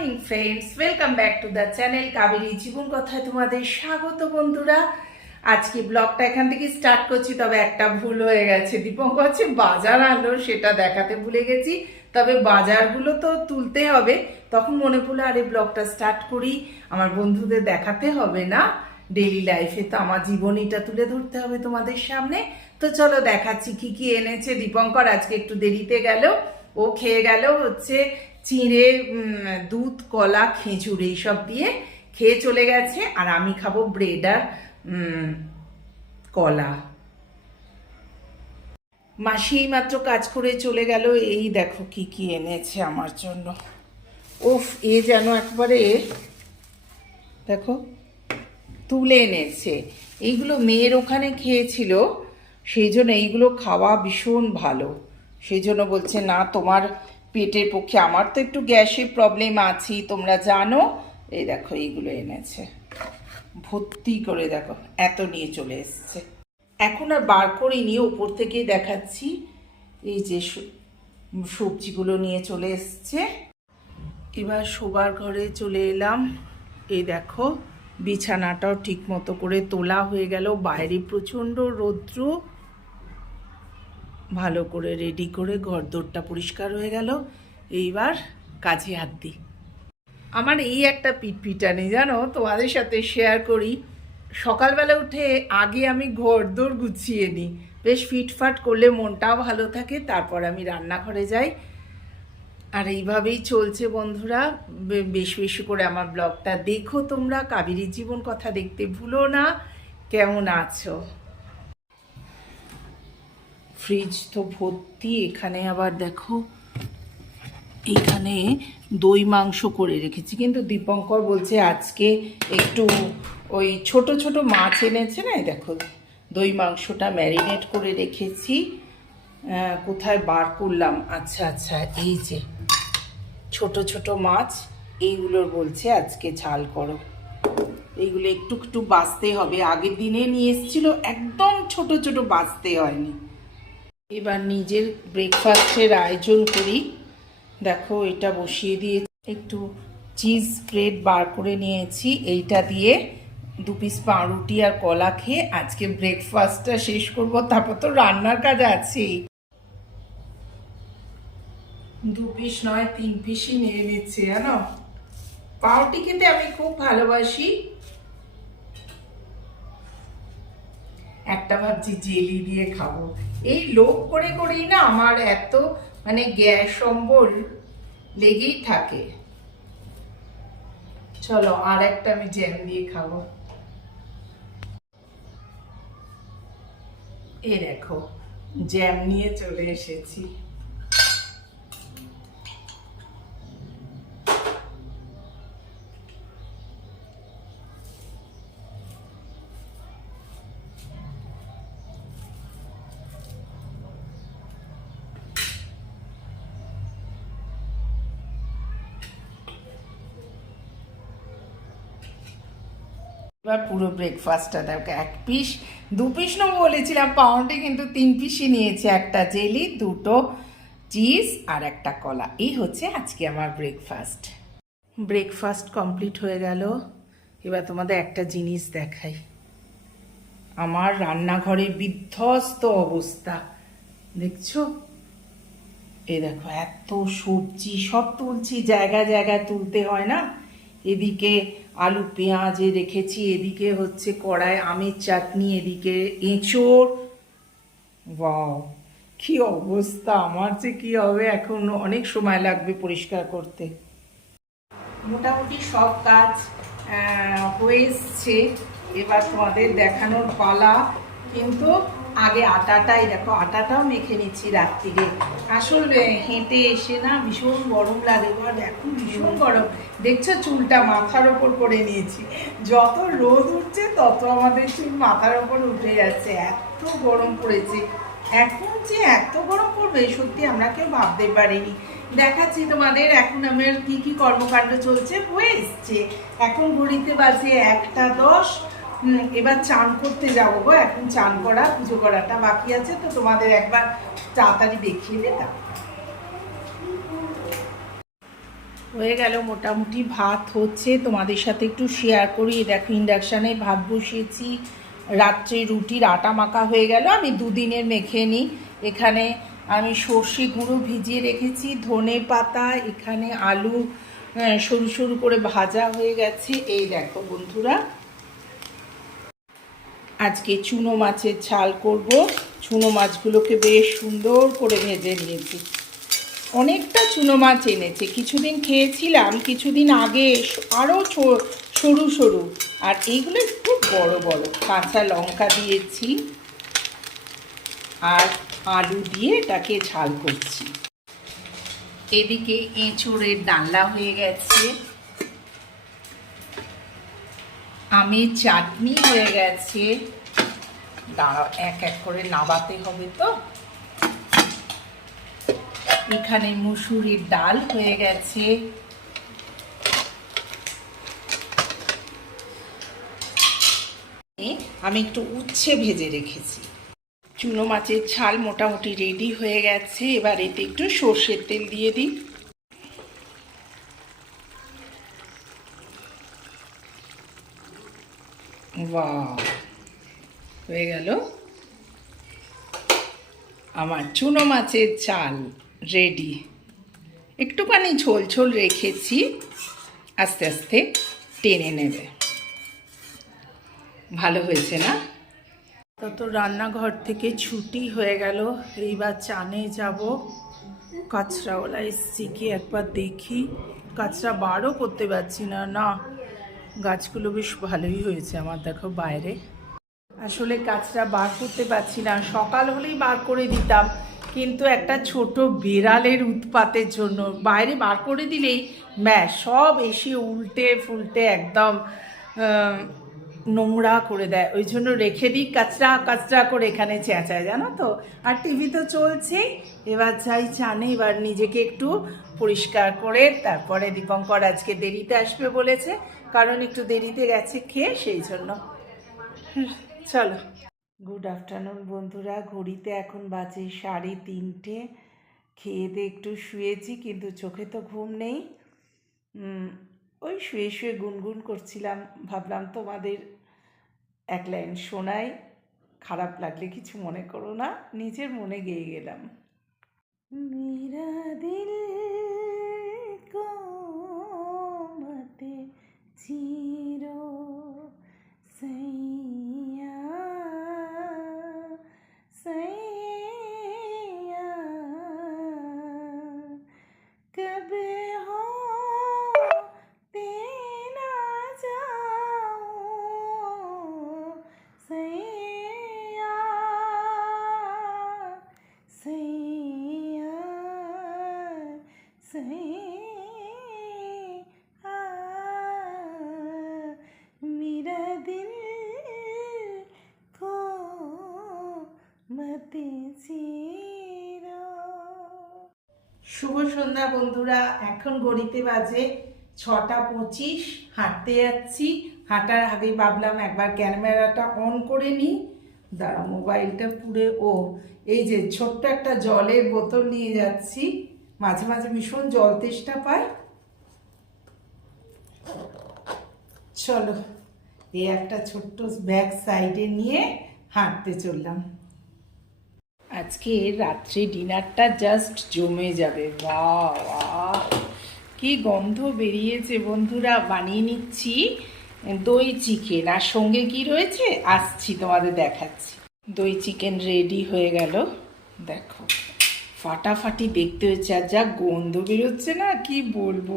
Morning friends welcome back to the channel Kaberi জীবন কথায় তোমাদের স্বাগত বন্ধুরা। আজকে ব্লগটা এখান থেকে স্টার্ট করছি, তবে একটা ভুল হয়ে গেছে। দীপঙ্ক হচ্ছে বাজার আনলো, সেটা দেখাতে ভুলে গেছি। তবে বাজারগুলো তো তুলতে হবে, তখন মনে পড়ল, আরে ব্লগটা স্টার্ট করি, আমার বন্ধুদের দেখাতে হবে না। ডেলি লাইফে তো আমার জীবনীটা তুলে ধরতে হবে তোমাদের সামনে। তো চলো দেখাচ্ছি কি কি এনেছে। দীপঙ্কর আজকে একটু দেরিতে গেল, ও খেয়ে গেল হচ্ছে চিঁড়ে দুধ, কলা, খেজুর এইসব দিয়ে খেয়ে চলে গেছে। আর আমি খাব ব্রেড আর কলা। মাসি মাত্র কাজ করে চলে গেল। এই দেখো কি কি এনেছে আমার জন্য। ওফ এ যেন একবারে দেখো, তুলে এনেছে। এইগুলো মেয়ের ওখানে খেয়েছিল, সেই জন্য এইগুলো খাওয়া ভীষণ ভালো। সেই জন্য বলছে, না, তোমার পেটের পক্ষে আমার তো একটু গ্যাসের প্রবলেম আছেই তোমরা জানো। এই দেখো, এইগুলো এনেছে। ভর্তি করে দেখো, এত নিয়ে চলে এসছে। এখন আর বার করিনি ওপর থেকেই দেখাচ্ছি। এই যে সবজিগুলো নিয়ে চলে এসছে। এবার শোবার ঘরে চলে এলাম। এই দেখো, বিছানাটাও ঠিক মতো করে তোলা হয়ে গেল। বাইরে প্রচণ্ড রৌদ্র। ভালো করে রেডি করে ঘর ঘরদোরটা পরিষ্কার হয়ে গেল। এইবার কাজে হাত দিই। আমার এই একটা পিটপিটানি জানো, তোমাদের সাথে শেয়ার করি। সকালবেলা উঠে আগে আমি ঘর ঘরদোর গুছিয়ে নিই। বেশ ফিটফাট করলে মনটাও ভালো থাকে, তারপর আমি রান্নাঘরে যাই। আর এইভাবেই চলছে বন্ধুরা। বেশি বেশি করে আমার ব্লগটা দেখো তোমরা। কাবেরী জীবন কথা দেখতে ভুলো না। কেমন আছো? ফ্রিজ তো ভর্তি, এখানে আবার দেখো, এখানে দই মাংস করে রেখেছি। কিন্তু দীপঙ্কর বলছে আজকে একটু ওই ছোট ছোট মাছ এনেছে না দেখো, দই মাংসটা ম্যারিনেট করে রেখেছি। কোথায় বার করলাম? আচ্ছা আচ্ছা এই যে, ছোট ছোট মাছ, এইগুলোর বলছে আজকে ঝাল করো। এইগুলো একটু একটু বাঁচতে হবে। আগের দিনে নিয়ে এসেছিল, একদম ছোট ছোট বাঁচতে হয়নি। এবার নিজের ব্রেকফাস্টের আয়োজন করি। দেখো, এটা বসিয়ে দিয়ে একটু চিজ ব্রেড বার করে নিয়েছি। এইটা দিয়ে দু পিস পাউরুটি আর কলা খেয়ে আজকে ব্রেকফাস্টটা শেষ করব। তারপর তো রান্নার কাজ আছেই। দু পিস নয়, তিন পিসই নিয়ে নিচ্ছে, জানো? পাউরুটি খেতে আমি খুব ভালোবাসি। একটা ভাবছি জেলি দিয়ে খাব। এই লোভ করে করেই না আমার এত মানে গ্যাস অম্বল লেগেই থাকে। চলো আর একটা আমি জ্যাম দিয়ে খাব। এ দেখো জ্যাম নিয়ে চলে এসেছি। এবার পুরো ব্রেকফাস্টটা দেখো, এক পিস দু পিস নেব বলেছিলাম পাউন্ডে কিন্তু তিন পিসই নিয়েছে, একটা জেলি, দুটো চিজ আর একটা কলা। এই হচ্ছে আজকে আমার ব্রেকফাস্ট ব্রেকফাস্ট কমপ্লিট হয়ে গেল। এবার তোমাদের একটা জিনিস দেখাই। আমার রান্নাঘরে বিধ্বস্ত অবস্থা। দেখছ? এই দেখো, এত সবজি, সব তুলছি, জায়গা জায়গায় তুলতে হয় না। এদিকে আলু, পেঁয়াজে রেখেছি, এদিকে হচ্ছে কড়াই, আমের চাটনি, এদিকে এঁচোড়। বাও কি অবস্থা! আমার যে কি হবে, এখন অনেক সময় লাগবে পরিষ্কার করতে। মোটামুটি সব কাজ হয়ে এসছে। এবার তোমাদের দেখানোর পালা, কিন্তু আগে আটাটাই, দেখো, আটাটাও মেখে নিচ্ছি রাত্রিরে। আসলে হেঁটে এসে না ভীষণ গরম লাগে বল এখন ভীষণ গরম। দেখছ, চুলটা মাথার ওপর করে নিয়েছি। যত রোদ উঠছে, তত আমাদের চুল মাথার ওপর উঠে যাচ্ছে। এত গরম পড়েছে। এখন যে এত গরম পড়বে, সত্যি আমরা কেউ ভাবতে পারিনি। দেখাচ্ছি তোমাদের, এখন আমার কি কি কর্মকাণ্ড চলছে, হয়ে এসছে। এখন ঘড়িতে বাজে একটা দশ। এবার চান করতে যাব গো, এখন চান করা, পুজো করাটা বাকি আছে, তো তোমাদের একবার তাড়াতাড়ি দেখিয়ে দিলাম হয়ে গেল মোটামুটি ভাত হচ্ছে, তোমাদের সাথে একটু শেয়ার করি। দেখো ইন্ডাকশানে ভাত বসিয়েছি, রাত্রে রুটির আটা মাখা হয়ে গেল, আমি দুদিনের মেখে নিই। এখানে আমি সর্ষে গুঁড়ো ভিজিয়ে রেখেছি, ধনে পাতা, এখানে আলু সরু সরু করে ভাজা হয়ে গেছে। এই দেখো বন্ধুরা আজকে চুনো মাছের ঝাল করব। চুনো মাছগুলোকে বেশ সুন্দর করে ভেজে নিয়েছি। অনেকটা চুনো মাছ এনেছে। কিছুদিন খেয়েছিলাম, কিছুদিন আগে আরও সরু সরু। আর এইগুলো একটু বড় বড়। কাঁচা লঙ্কা দিয়েছি আর আলু দিয়ে এটাকে ঝাল করছি। এদিকে এঁচোড়ের ডাল্লা হয়ে গেছে। আমের চাটনি হয়ে গেছে। দাঁড়াও, এক এক করে নাবাতে হবে তো। এখানে মুসুরির ডাল হয়ে গেছে। আমি একটু উচ্ছে ভেজে রেখেছি। চুনো মাছের ছাল মোটামুটি রেডি হয়ে গেছে। এবার এতে একটু সর্ষের তেল দিয়ে দিই। হয়ে গেল। আমার চুনো মাছের চাল রেডি একটুখানি ঝোল ঝোল রেখেছি, আস্তে আস্তে টেনে নেবে। ভালো হয়েছে না? তত রান্নাঘর থেকে ছুটি হয়ে গেল, এইবার চানে যাব। কাঁচরাওয়ালা এসছি কি একবার দেখি। কাঁচরা বারও করতে পারছি না না। গাছগুলো বেশ ভালোই হয়েছে আমার দেখো বাইরে। আসলে কাজটা বার করতে পারছি না। সকাল হলেই বার করে দিতাম, কিন্তু একটা ছোট বিড়ালের উৎপাতের জন্য বাইরে বার করে দিলেই ব্যাস সব এসে উল্টে ফুলটে একদম নোংরা করে দেয়। ওই জন্য রেখে দিই, কাচরা কাচরা করে এখানে চেঁচায়, জানো তো? আর টিভি তো চলছেই এবার চাই চানে, এবার নিজেকে একটু পরিষ্কার করে, তারপরে দীপঙ্কর আজকে দেরিতে আসবে বলেছে। কারণ একটু দেরিতে গেছে খেয়ে সেই জন্য। চলো। গুড আফটারনুন বন্ধুরা। ঘড়িতে এখন বাজে সাড়ে তিনটে। খেয়ে দিয়ে একটু শুয়েছি, কিন্তু চোখে তো ঘুম নেই। ওই শুয়ে শুয়ে গুনগুন করছিলাম। ভাবলাম তোমাদের এক লাইন শোনাই। খারাপ লাগলে কিছু মনে করো না। নিজের মনে গেয়ে গেলাম। মেরা দিল चीरो सैया सैया। कब हो तेना जाऊँ? सैया सैया सैया। সন্ধ্যা বন্ধুরা, এখন গড়িতে বাজে ছটা পঁচিশ, হাঁটতে যাচ্ছি। হাঁটার আগে ভাবলাম একবার ক্যামেরাটা অন করে নিই। দাঁড়া মোবাইলটা পুরে ও, এই যে ছোট্ট একটা জলের বোতল নিয়ে যাচ্ছি। মাঝে মাঝে ভীষণ জল তেষ্টা পায়। চলো, এই একটা ছোট্ট ব্যাগ সাইডে নিয়ে হাঁটতে চললাম। আজকে রাত্রে ডিনারটা জাস্ট জমে যাবে। বাহ কি গন্ধ বেরিয়েছে বন্ধুরা, বানিয়ে নিচ্ছি দই চিকেন। আর সঙ্গে কি রয়েছে? আসছি তোমাদের দেখাচ্ছি। দই চিকেন রেডি হয়ে গেল। দেখো, ফাটাফাটি দেখতে হচ্ছে, আর যা গন্ধ বেরোচ্ছে না, কি বলব?